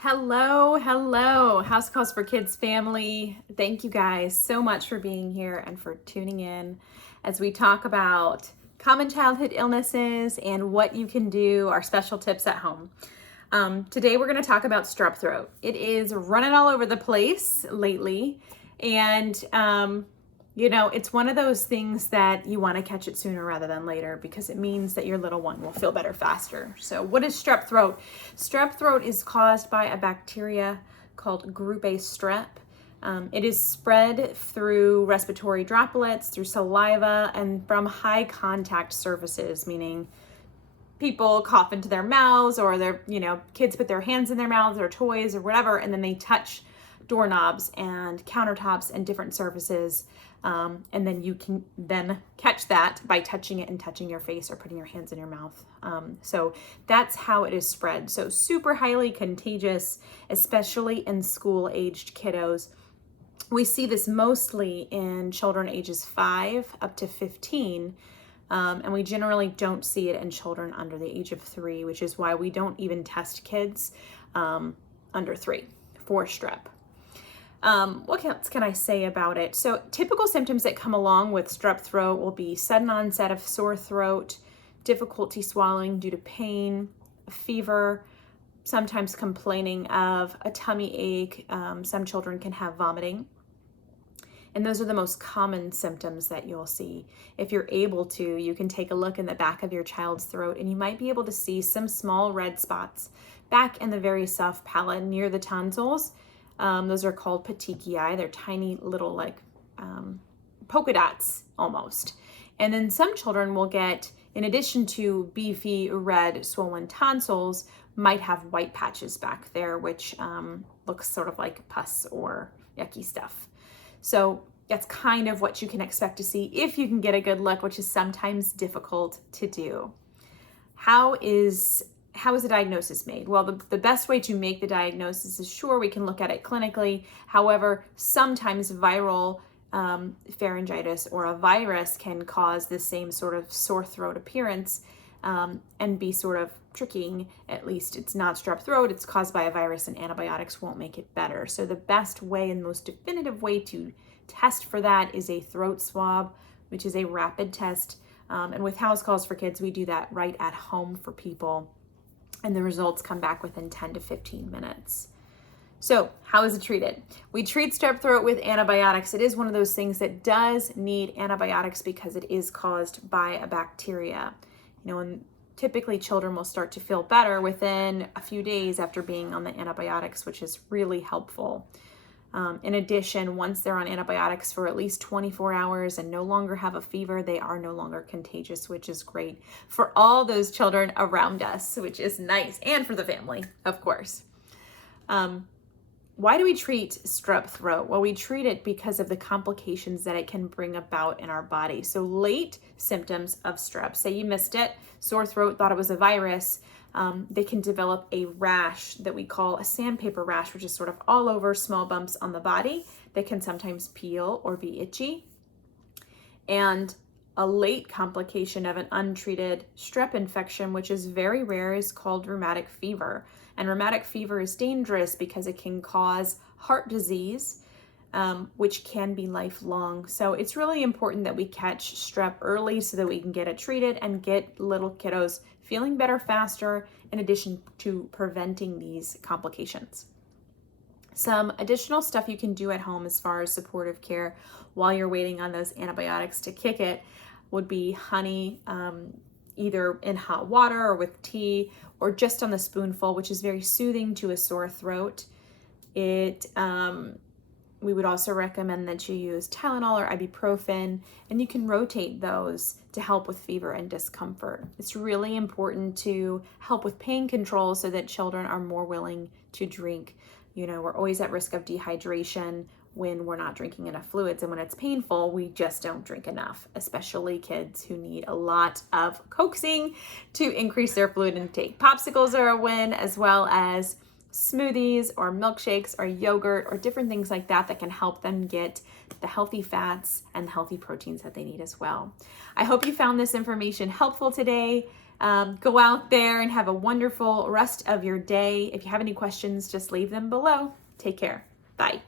Hello, House Calls for Kids family. Thank you guys so much for being here and for tuning in as we talk about common childhood illnesses and what you can do, our special tips at home. Today we're going to talk about strep throat. It is running all over the place lately, and it's one of those things that you want to catch it sooner rather than later because it means that your little one will feel better faster. So what is strep throat? Strep throat is caused by a bacteria called group A strep. It is spread through respiratory droplets, through saliva, and from high contact surfaces, meaning people cough into their mouths, or their, kids put their hands in their mouths or toys or whatever, and then they touch doorknobs and countertops and different surfaces. And then you can then catch that by touching it and touching your face or putting your hands in your mouth. So that's how it is spread. So super highly contagious, especially in school-aged kiddos. We see this mostly in children ages 5 up to 15. And we generally don't see it in children under the age of 3, which is why we don't even test kids under 3 for strep. What else can I say about it? So typical symptoms that come along with strep throat will be sudden onset of sore throat, difficulty swallowing due to pain, fever, sometimes complaining of a tummy ache. Some children can have vomiting. And those are the most common symptoms that you'll see. If you're able to, you can take a look in the back of your child's throat and you might be able to see some small red spots back in the very soft palate near the tonsils. Those are called petechiae. They're tiny little polka dots almost. And then some children will get, in addition to beefy, red, swollen tonsils, might have white patches back there, which looks sort of like pus or yucky stuff. So that's kind of what you can expect to see if you can get a good look, which is sometimes difficult to do. How is the diagnosis made? Well, the best way to make the diagnosis is, sure, we can look at it clinically. However, sometimes viral pharyngitis or a virus can cause the same sort of sore throat appearance and be sort of tricking. At least it's not strep throat, it's caused by a virus, and antibiotics won't make it better. So the best way and most definitive way to test for that is a throat swab, which is a rapid test. And with House Calls for Kids, we do that right at home for people. And the results come back within 10 to 15 minutes. So how is it treated? We treat strep throat with antibiotics. It is one of those things that does need antibiotics because it is caused by a bacteria. And typically children will start to feel better within a few days after being on the antibiotics, which is really helpful. In addition, once they're on antibiotics for at least 24 hours and no longer have a fever, they are no longer contagious, which is great for all those children around us, which is nice, and for the family, of course. Why do we treat strep throat? Well, we treat it because of the complications that it can bring about in our body. So late symptoms of strep, say you missed it, sore throat, thought it was a virus, they can develop a rash that we call a sandpaper rash, which is sort of all over, small bumps on the body that can sometimes peel or be itchy. And a late complication of an untreated strep infection, which is very rare, is called rheumatic fever. And rheumatic fever is dangerous because it can cause heart disease, which can be lifelong. So it's really important that we catch strep early so that we can get it treated and get little kiddos feeling better faster, in addition to preventing these complications. Some additional stuff you can do at home as far as supportive care while you're waiting on those antibiotics to kick it would be honey, either in hot water or with tea, or just on the spoonful, which is very soothing to a sore throat. We would also recommend that you use Tylenol or ibuprofen, and you can rotate those to help with fever and discomfort. It's really important to help with pain control so that children are more willing to drink. We're always at risk of dehydration when we're not drinking enough fluids, and when it's painful, we just don't drink enough, especially kids who need a lot of coaxing to increase their fluid intake. Popsicles are a win, as well as smoothies or milkshakes or yogurt or different things like that that can help them get the healthy fats and healthy proteins that they need as well. I hope you found this information helpful today. Go out there and have a wonderful rest of your day. If you have any questions, just leave them below. Take care. Bye.